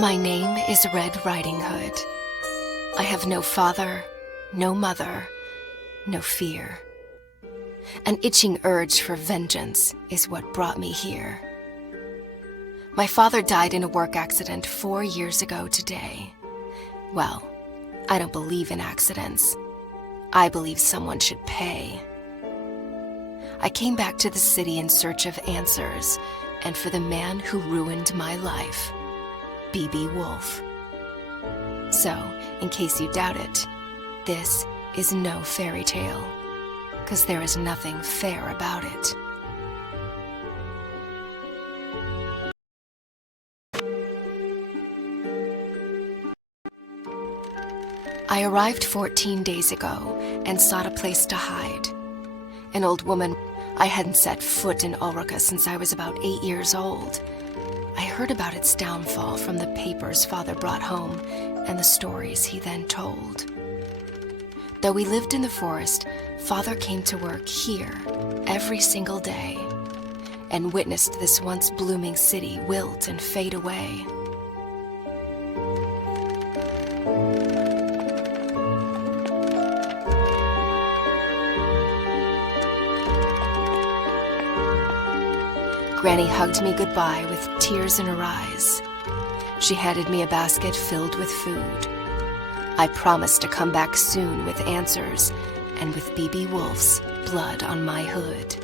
My name is Red Riding Hood. I have no father, no mother, no fear. An itching urge for vengeance is what brought me here. My father died in a work accident 4 years ago today. Well, I don't believe in accidents. I believe someone should pay. I came back to the city in search of answers, and for the man who ruined my life, B.B. Woolfe. So, in case you doubt it, this is no fairy tale, 'cause there is nothing fair about it. I arrived 14 days ago and sought a place to hide. An old woman. I hadn't set foot in Ulrika since I was about 8 years old. I heard about its downfall from the papers Father brought home and the stories he then told. Though we lived in the forest, Father came to work here every single day and witnessed this once blooming city wilt and fade away. Granny hugged me goodbye with tears in her eyes. She handed me a basket filled with food. I promised to come back soon with answers and with B.B. Woolfe's blood on my hood.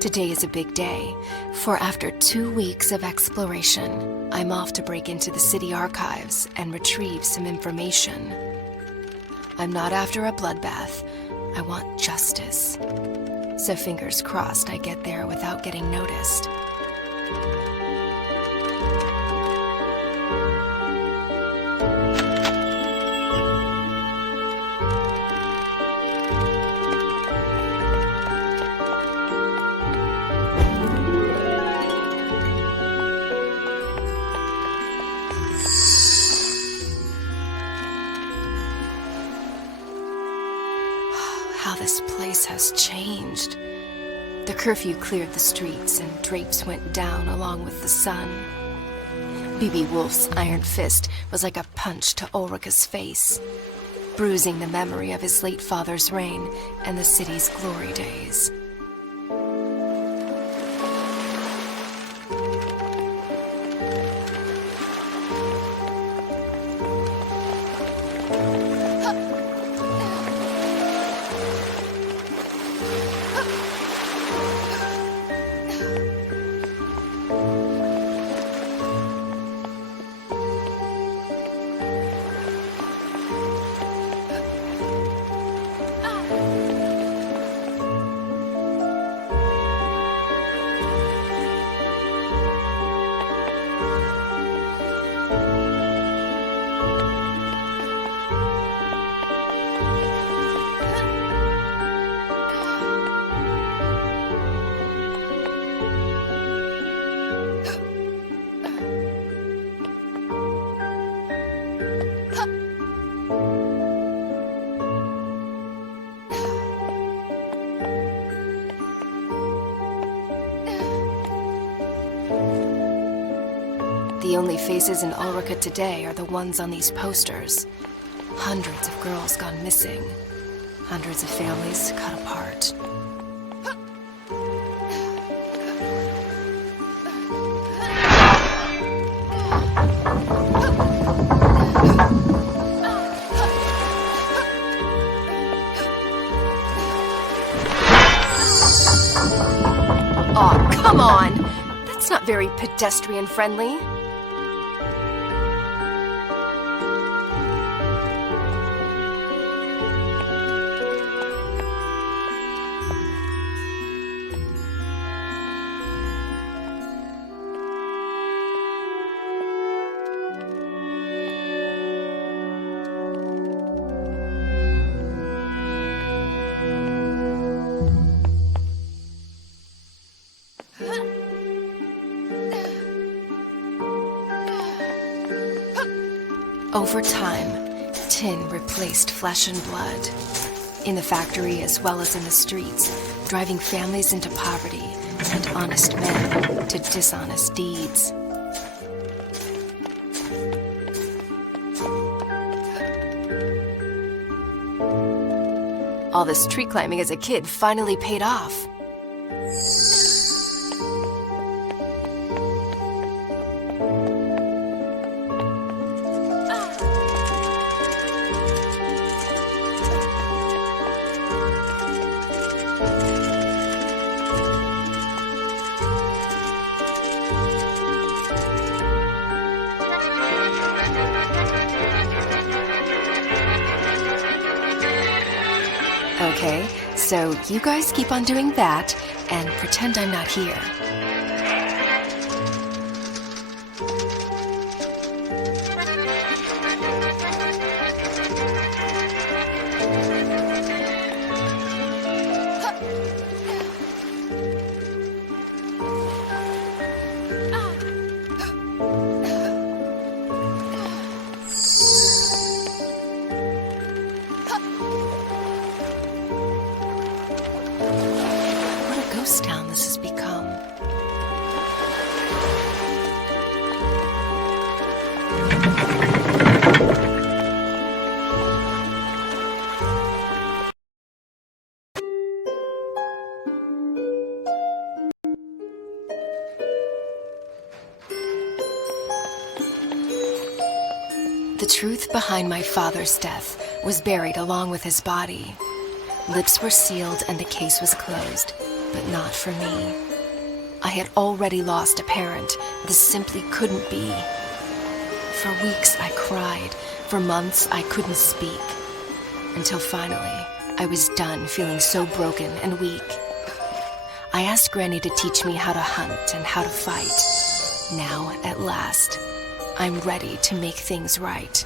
Today is a big day, for after 2 weeks of exploration, I'm off to break into the city archives and retrieve some information. I'm not after a bloodbath. I want justice. So fingers crossed I get there without getting noticed. How this place has changed. The curfew cleared the streets and drapes went down along with the sun. B.B. Woolfe's iron fist was like a punch to Ulrika's face, bruising the memory of his late father's reign and the city's glory days. The only faces in Ulrika today are the ones on these posters. Hundreds of girls gone missing. Hundreds of families cut apart. Aw, come on! That's not very pedestrian-friendly. Over time, tin replaced flesh and blood. In the factory as well as in the streets, driving families into poverty and honest men to dishonest deeds. All this tree climbing as a kid finally paid off. Okay, so you guys keep on doing that and pretend I'm not here. Town this has become. The truth behind my father's death was buried along with his body. Lips were sealed and the case was closed. But not for me. I had already lost a parent. This simply couldn't be. For weeks I cried. For months I couldn't speak. Until finally, I was done feeling so broken and weak. I asked Granny to teach me how to hunt and how to fight. Now, at last, I'm ready to make things right.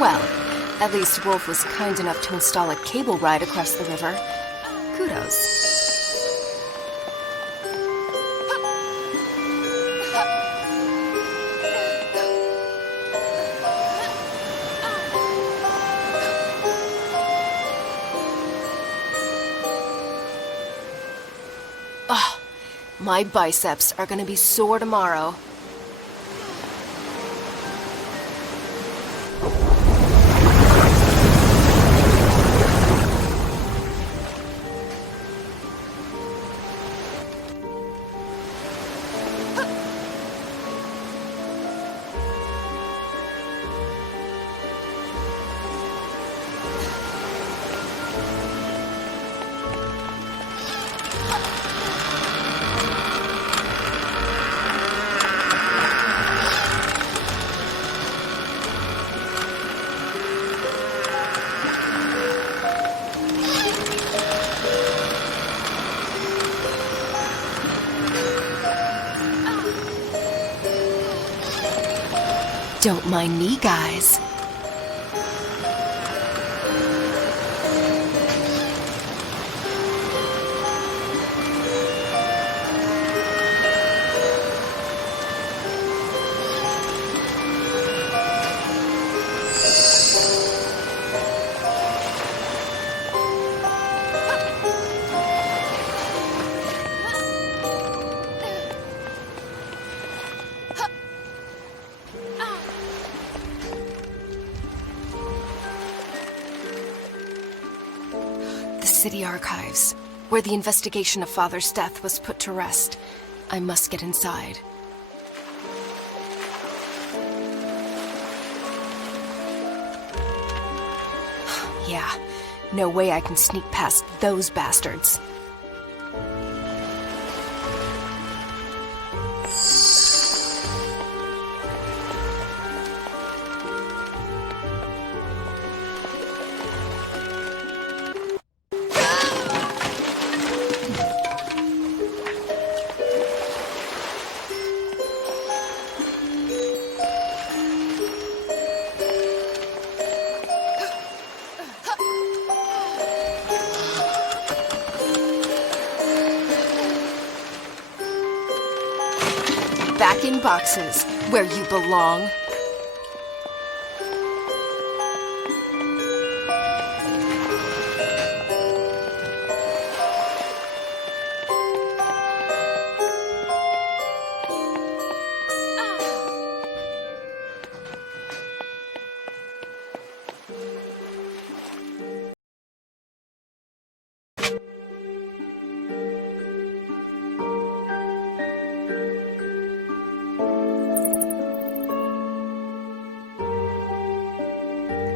Well, at least Woolfe was kind enough to install a cable ride across the river. Kudos. Oh, my biceps are gonna be sore tomorrow. Don't mind me, guys. city archives, where the investigation of Father's death was put to rest. I must get inside. Yeah, no way I can sneak past those bastards. Back in boxes, where you belong.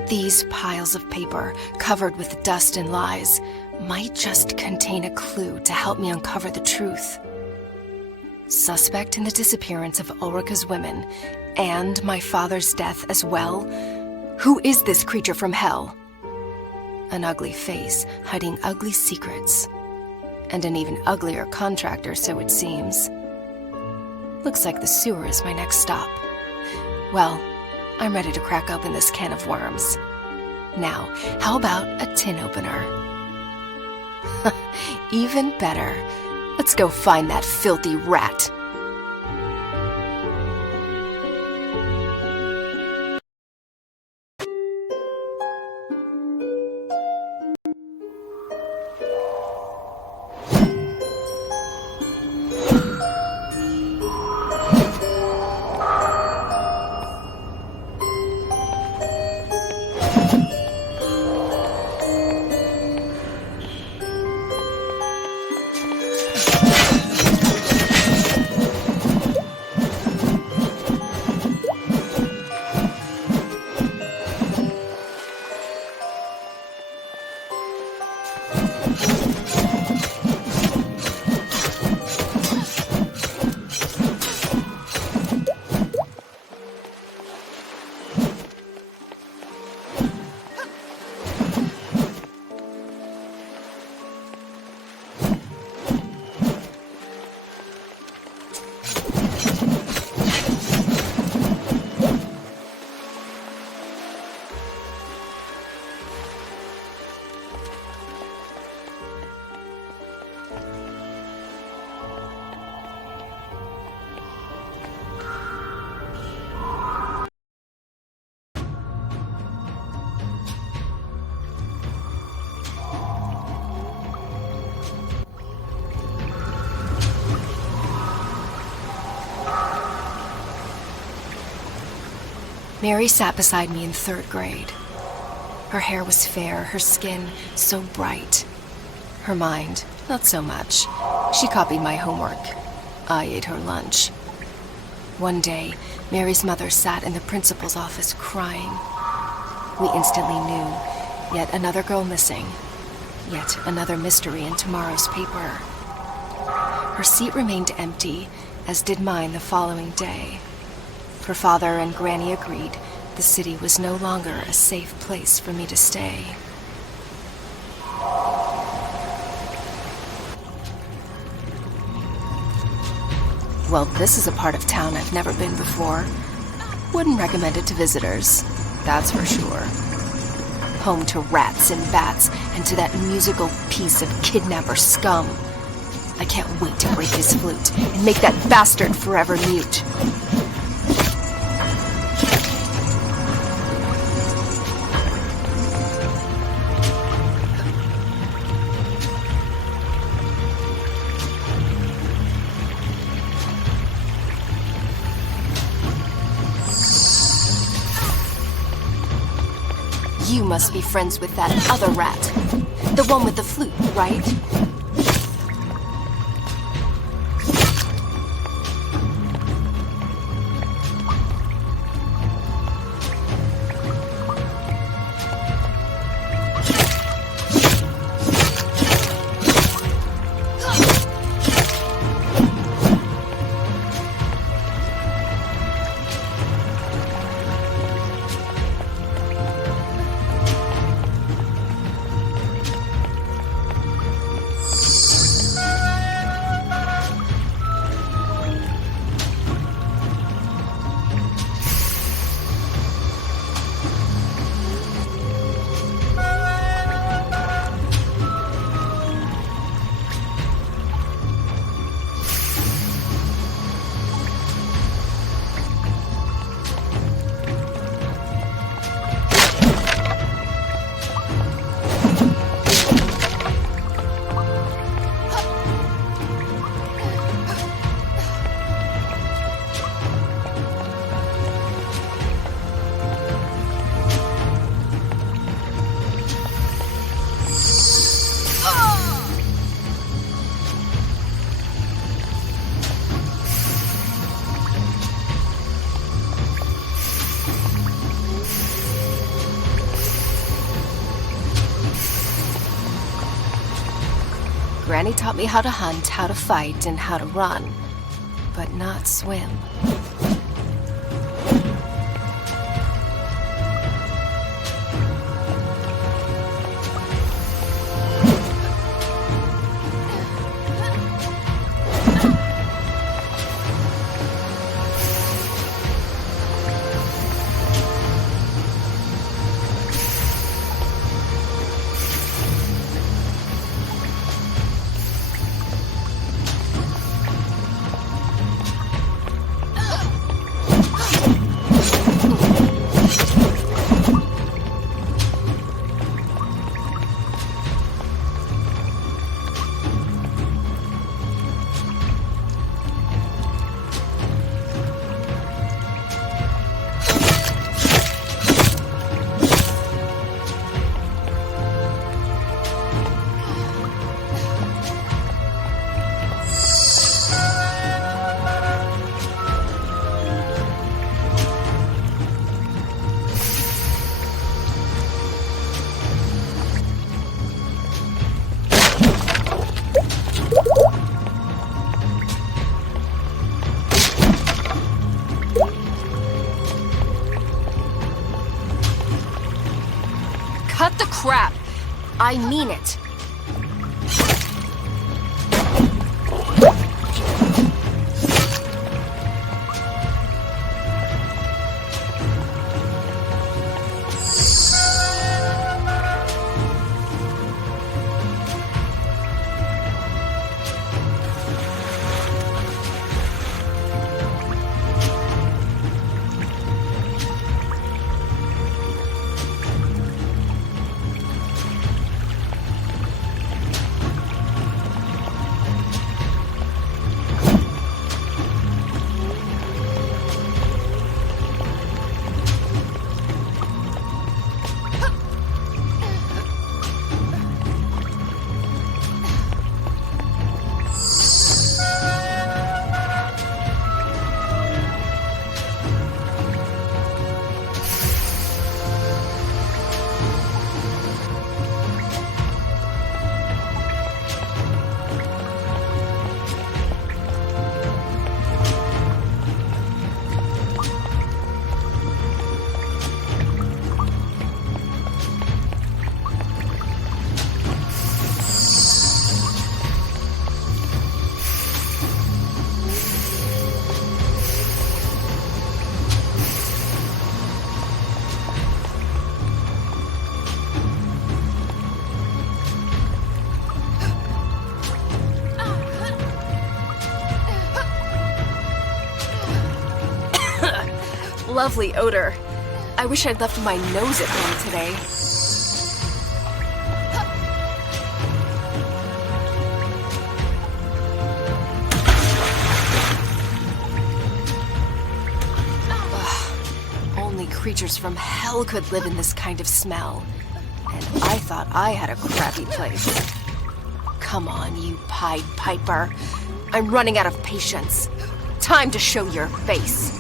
These piles of paper, covered with dust and lies, might just contain a clue to help me uncover the truth. Suspect in the disappearance of Ulrika's women, and my father's death as well? Who is this creature from hell? An ugly face, hiding ugly secrets. And an even uglier contractor, so it seems. Looks like the sewer is my next stop. Well, I'm ready to crack open this can of worms. Now, how about a tin opener? Even better. Let's go find that filthy rat. Mary sat beside me in 3rd grade. Her hair was fair, her skin so bright. Her mind, not so much. She copied my homework. I ate her lunch. One day, Mary's mother sat in the principal's office crying. We instantly knew, yet another girl missing. Yet another mystery in tomorrow's paper. Her seat remained empty, as did mine the following day. Her father and Granny agreed the city was no longer a safe place for me to stay. Well, this is a part of town I've never been before. Wouldn't recommend it to visitors, that's for sure. Home to rats and bats, and to that musical piece of kidnapper scum. I can't wait to break his flute and make that bastard forever mute. You must be friends with that other rat. The one with the flute, right? Granny taught me how to hunt, how to fight, and how to run, but not swim. Cut the crap! I mean it. Lovely odor. I wish I'd left my nose at home today. Ugh. Only creatures from hell could live in this kind of smell. And I thought I had a crappy place. Come on, you Pied Piper. I'm running out of patience. Time to show your face.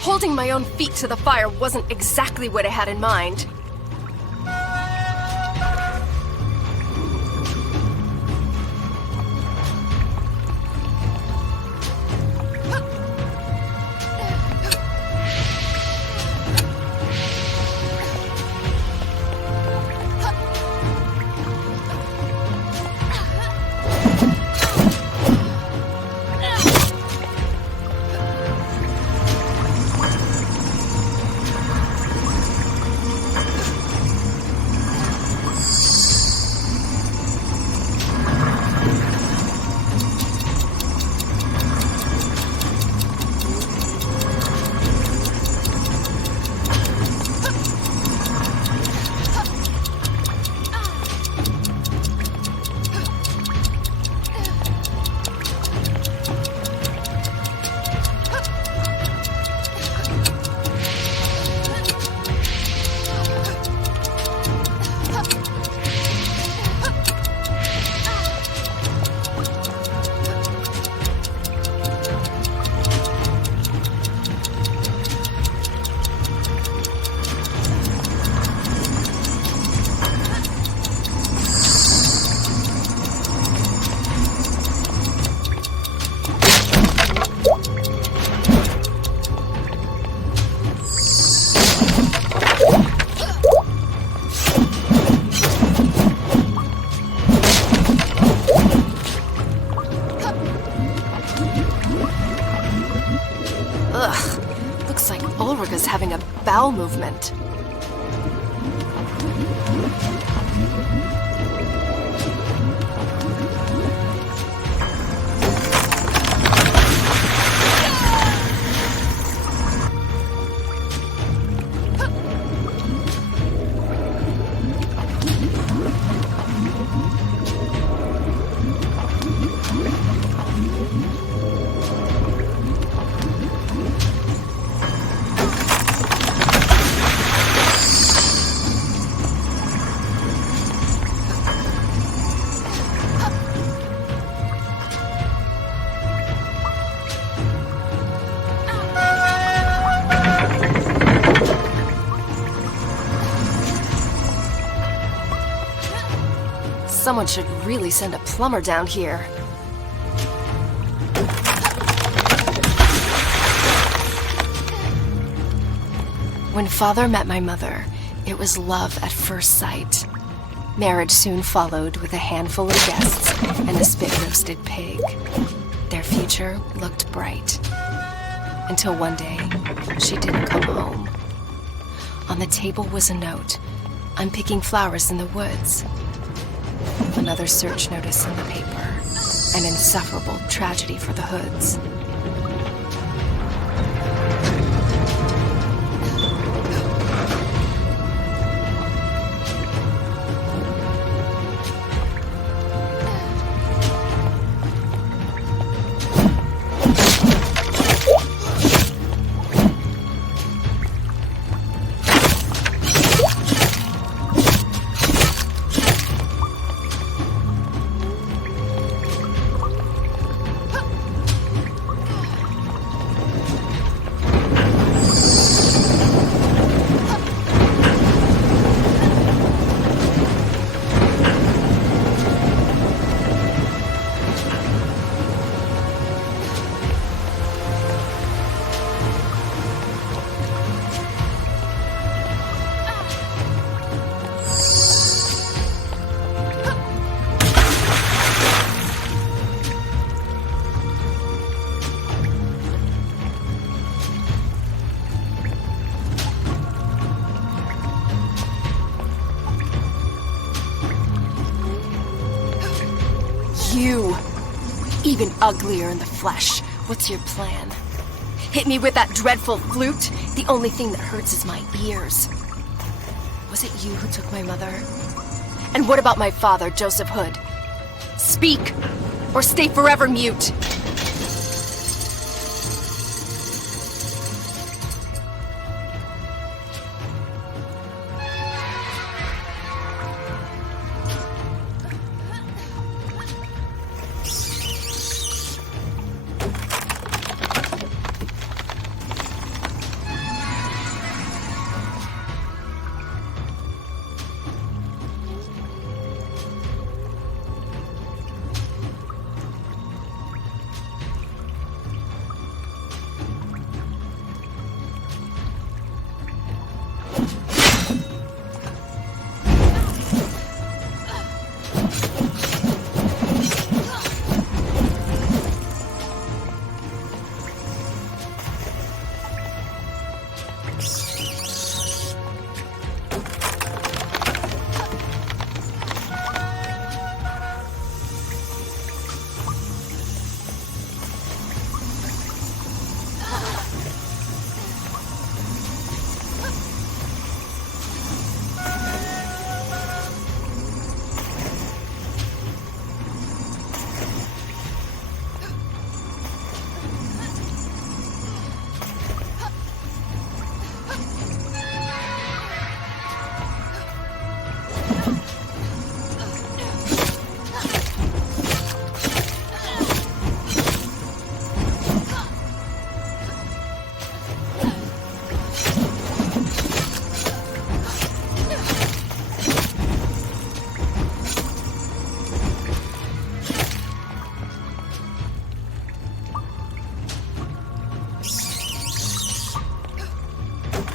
Holding my own feet to the fire wasn't exactly what I had in mind. Having a bowel movement. Someone should really send a plumber down here. When Father met my mother, it was love at first sight. Marriage soon followed with a handful of guests and a spit-roasted pig. Their future looked bright. Until one day, she didn't come home. On the table was a note. I'm picking flowers in the woods. Another search notice in the paper. An insufferable tragedy for the Hoods. even uglier in the flesh. What's your plan? Hit me with that dreadful flute? The only thing that hurts is my ears. Was it you who took my mother? And what about my father, Joseph Hood? Speak, or stay forever mute.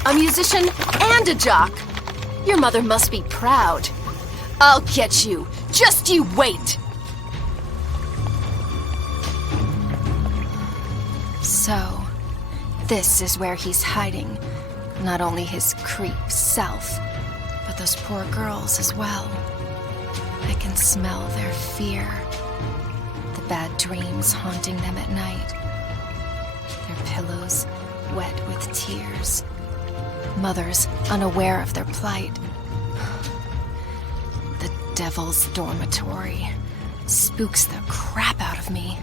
A musician and a jock. Your mother must be proud. I'll get you. Just you wait. So, this is where he's hiding. Not only his creep self, but those poor girls as well. I can smell their fear. The bad dreams haunting them at night. Their pillows wet with tears. Mothers unaware of their plight. The devil's dormitory spooks the crap out of me.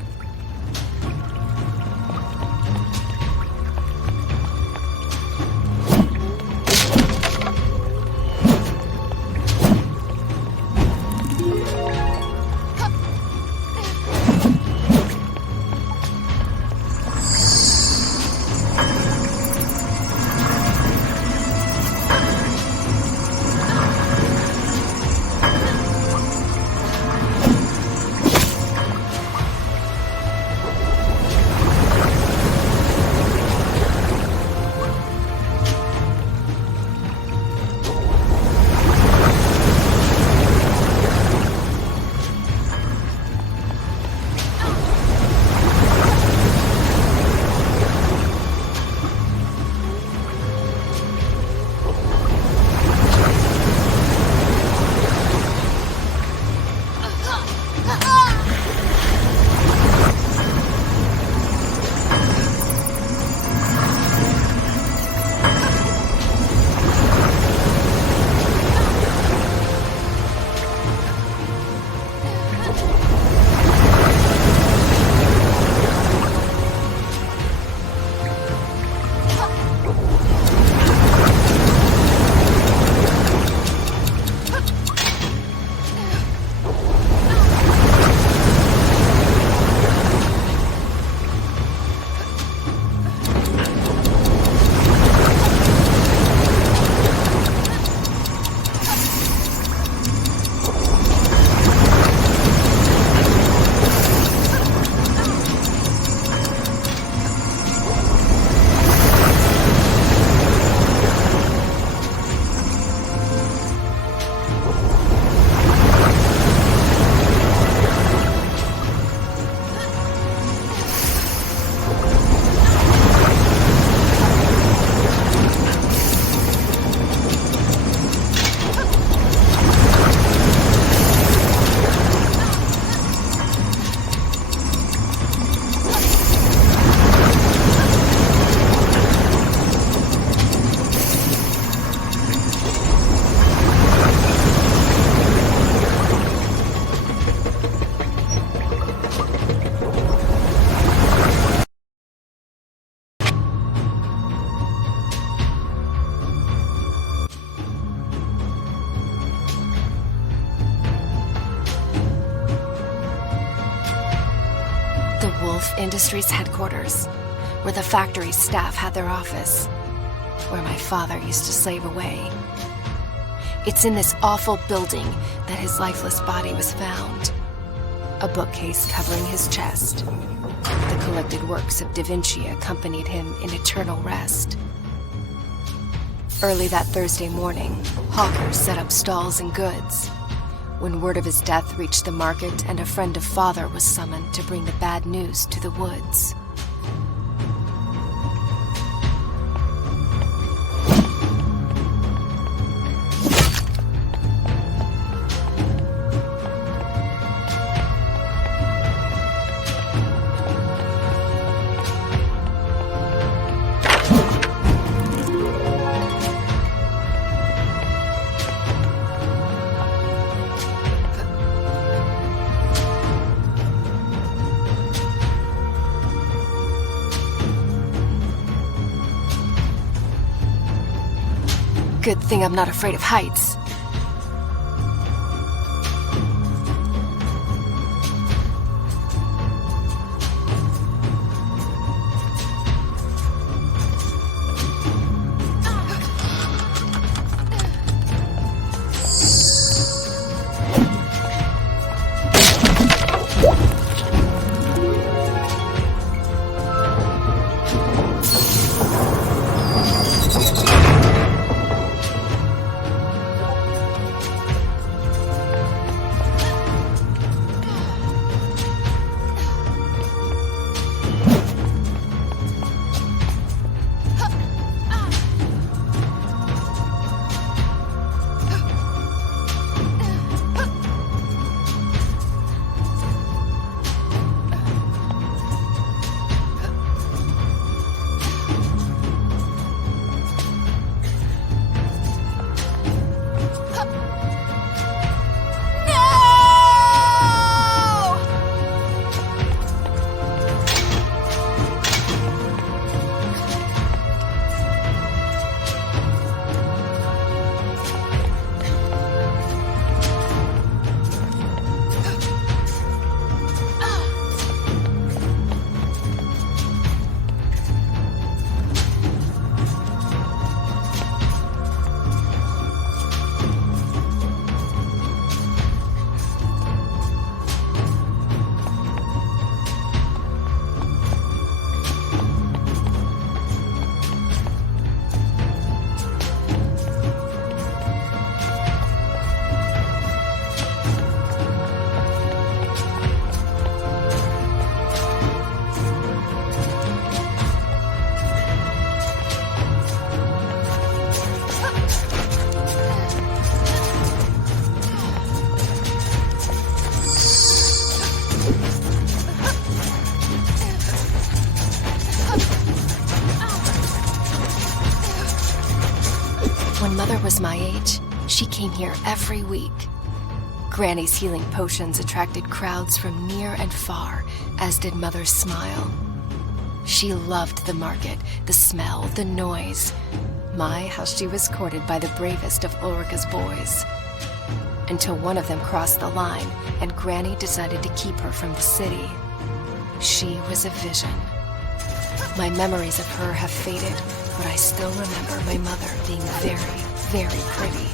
Industries headquarters, where the factory's staff had their office, where my father used to slave away. It's in this awful building that his lifeless body was found. A bookcase covering his chest. The collected works of Da Vinci accompanied him in eternal rest. Early that Thursday morning, hawkers set up stalls and goods. When word of his death reached the market and a friend of father was summoned to bring the bad news to the woods. Good thing I'm not afraid of heights. When Mother was my age, she came here every week. Granny's healing potions attracted crowds from near and far, as did Mother's smile. She loved the market, the smell, the noise. My, how she was courted by the bravest of Ulrika's boys. Until one of them crossed the line, and Granny decided to keep her from the city. She was a vision. My memories of her have faded, but I still remember my mother being very, very pretty.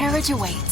carriage awaits.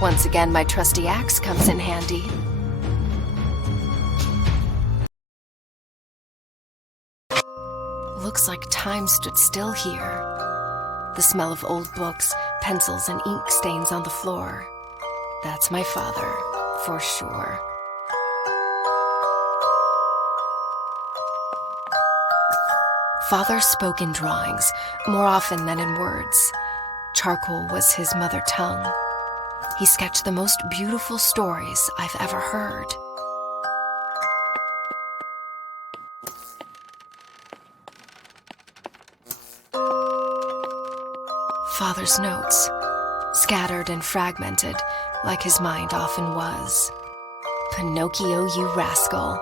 Once again, my trusty axe comes in handy. Looks like time stood still here. The smell of old books, pencils, and ink stains on the floor. That's my father, for sure. Father spoke in drawings, more often than in words. Charcoal was his mother tongue. He sketched the most beautiful stories I've ever heard. Father's notes, scattered and fragmented, like his mind often was. Pinocchio, you rascal.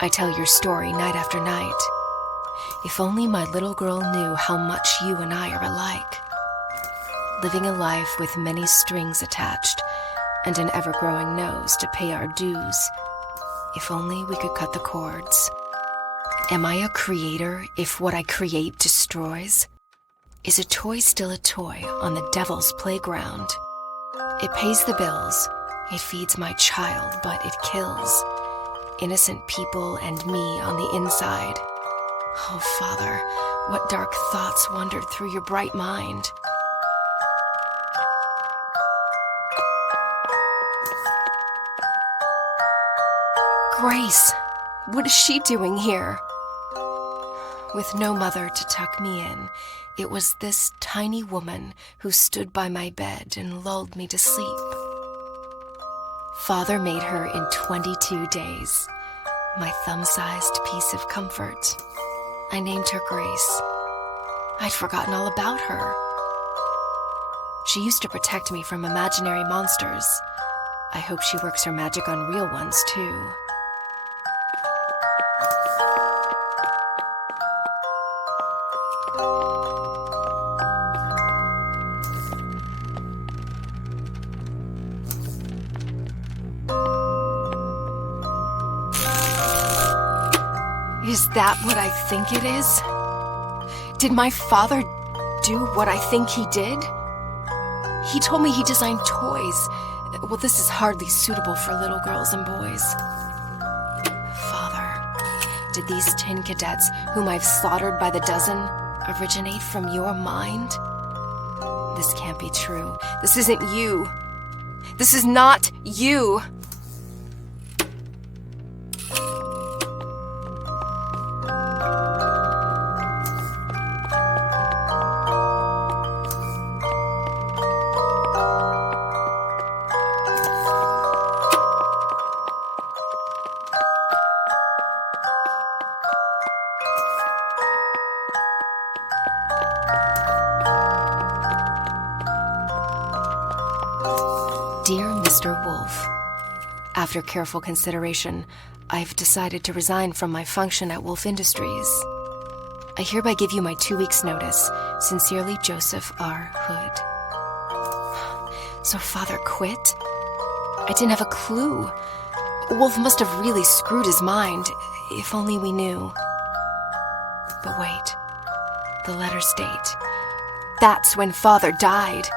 I tell your story night after night. If only my little girl knew how much you and I are alike. Living a life with many strings attached and an ever-growing nose to pay our dues. If only we could cut the cords. Am I a creator if what I create destroys? Is a toy still a toy on the devil's playground? It pays the bills, it feeds my child, but it kills innocent people and me on the inside. Oh, Father, what dark thoughts wandered through your bright mind? Grace, what is she doing here? With no mother to tuck me in, it was this tiny woman who stood by my bed and lulled me to sleep. Father made her in 22 days, my thumb-sized piece of comfort. I named her Grace. I'd forgotten all about her. She used to protect me from imaginary monsters. I hope she works her magic on real ones, too. Is that what I think it is? Did my father do what I think he did? He told me he designed toys. Well, this is hardly suitable for little girls and boys. Father, did these tin cadets, whom I've slaughtered by the dozen, originate from your mind? This can't be true. This isn't you. This is not you. Dear Mr. Woolfe, after careful consideration, I've decided to resign from my function at Woolfe Industries. I hereby give you my 2 weeks' notice. Sincerely, Joseph R. Hood. So Father quit? I didn't have a clue. Woolfe must have really screwed his mind, if only we knew. But wait, the letter's date. That's when Father died.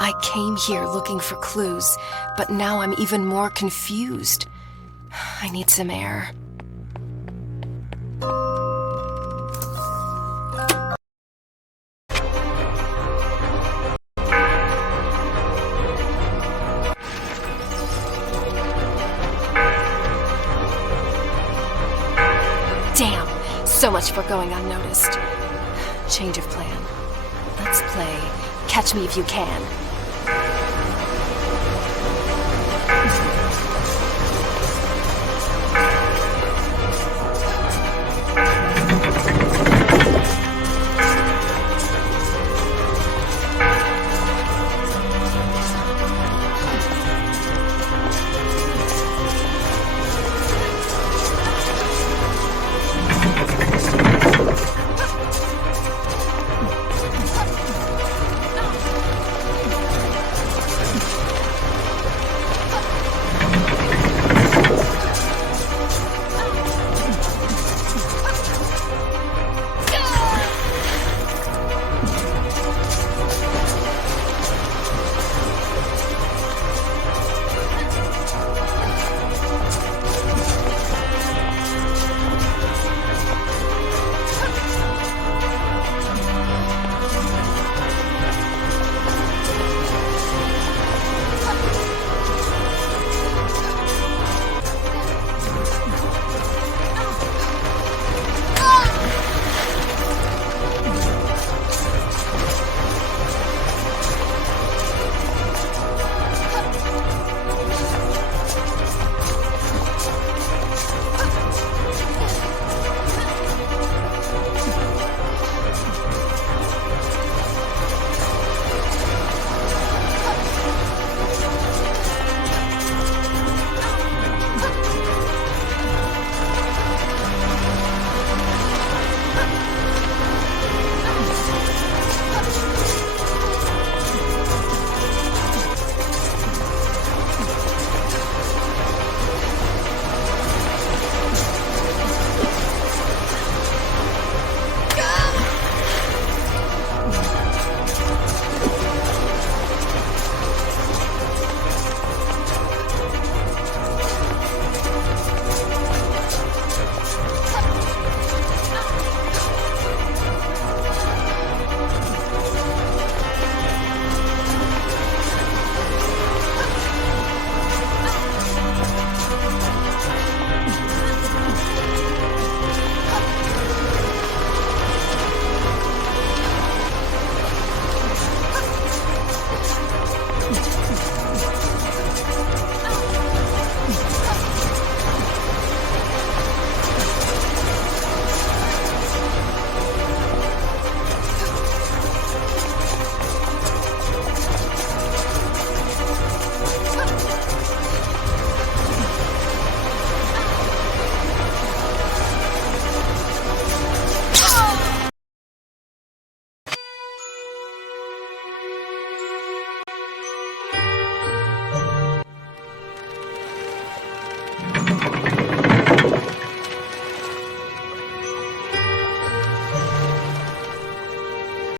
I came here looking for clues, but now I'm even more confused. I need some air. Damn, so much for going unnoticed. Change of plan. Let's play Catch Me If You Can.